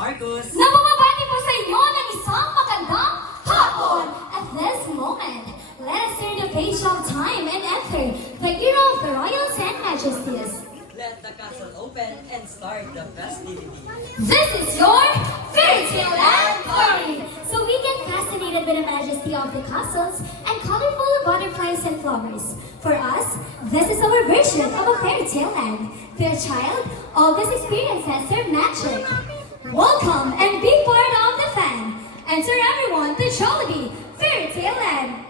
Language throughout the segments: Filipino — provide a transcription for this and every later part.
Marcos. Na bumabati po sa inyo ng isang magandang hapon. At this moment, let us turn the page of time and enter the era of the royals and majesties. Let the castle open and start the festivities. This is your fairy tale land story. So we get fascinated with the majesty of the castles and colorful butterflies and flowers. For us, this is our version of a fairy tale land. To a child, all these experiences are magic. Welcome and be part of the fan. Enter everyone to Jollibee Fairy Tale Land.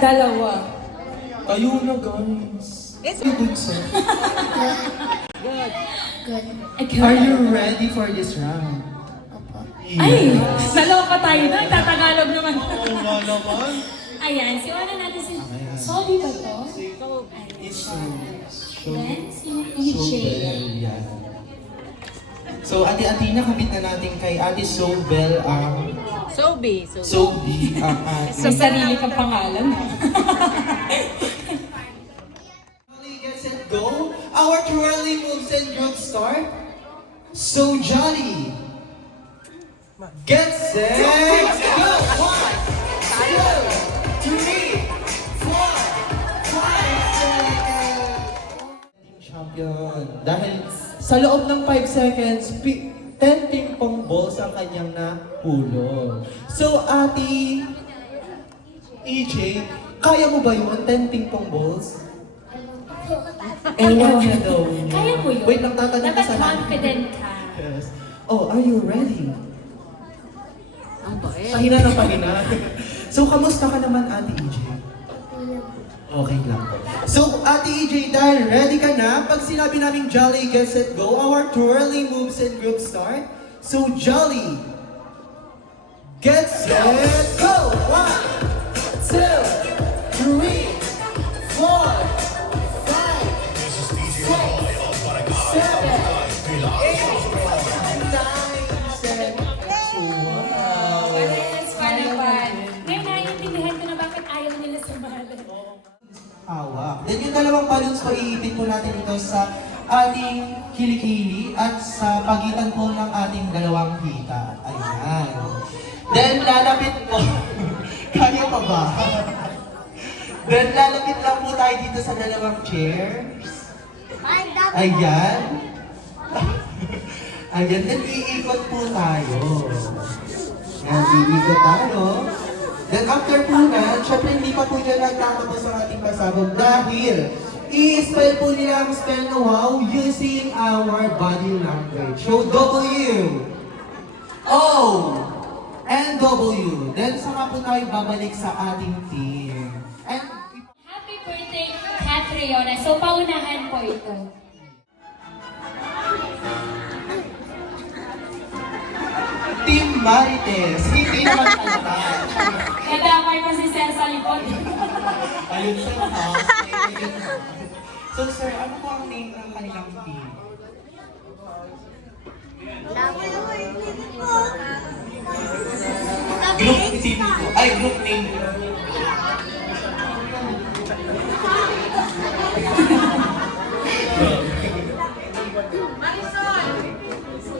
Dalawa. Kayo na, guys. It's good, sir. Good. Are you ready for this round? Ay! Naloka tayo na. Tatagalog naman. Oo nga naman. Ayan. Siwanan natin si... Ayan. Solly ba to? It's Then, si so EJ. yan. So, Ate Athena, kabit na natin kay Ate Sobel ang... Sobi. Sobi ang Sa ating... sarili kang pangalan. Get set, go. Our twirly moves and group start. So, Johnny. Get set, go. 1, 2, 3, 4, 5 seconds. Champion. Dahil sa loob ng 5 seconds, 10 ping pong balls ang kanyang nahulog. So, Ate EJ, kaya mo ba yun? 10 ping pong balls? Ewan niya daw. Kaya mo yun. Wait lang, tatanong ka Dapat sa confident ka. Yes. Oh, are you ready? Ang bait. Pahina ng pahina. So, kamusta ka naman, Ate EJ? Okay lang po. So, Ate EJ, dahil ready ka na, pag sinabi naming Jolly, get set, go, our twirly moves and group start. So, Jolly, get set, go! 1, 2, 3, 4, 5, 6, 7, 8, 9, 10. Wow! Fun. Ngayon naiintindihan ko na bakit ayaw nila sumali. Hawak. Then yung dalawang balloons po, iipit po natin ito sa ating kilikili at sa pagitan po ng ating dalawang hita. Ayan. Then lalapit po. Kaya pa ba? Then lalapit lang po tayo dito sa dalawang chairs. Ayan. Ayan. Then iikot po tayo. Ayan, iikot tayo. Then after po na, syempre hindi pa po dyan nagtatapos ang ating pasabog dahil i-spell po nila ang spell na wow using our body language. So W, O, and W. Then saka po tayo babalik sa ating team. And Happy birthday, Catriona. So, paunahan po ito. Team Marites, hindi naman kanta. Nadamay ko si Sir sa likod. Ayun sa house. So sir, ano po ang name ng kanilang team? Group team po. Ay, group name po.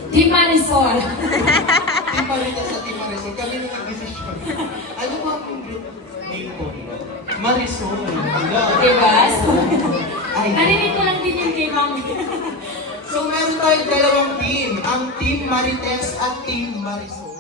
Team Marisol. Team Marites sa Team Marisol. Kami na nag-desisyon. Ano po ang group name po? Marisol. Diba? Ay, Narinig ko lang din yung kay Mami. so meron tayong dalawang team. Ang Team Marites at Team Marisol.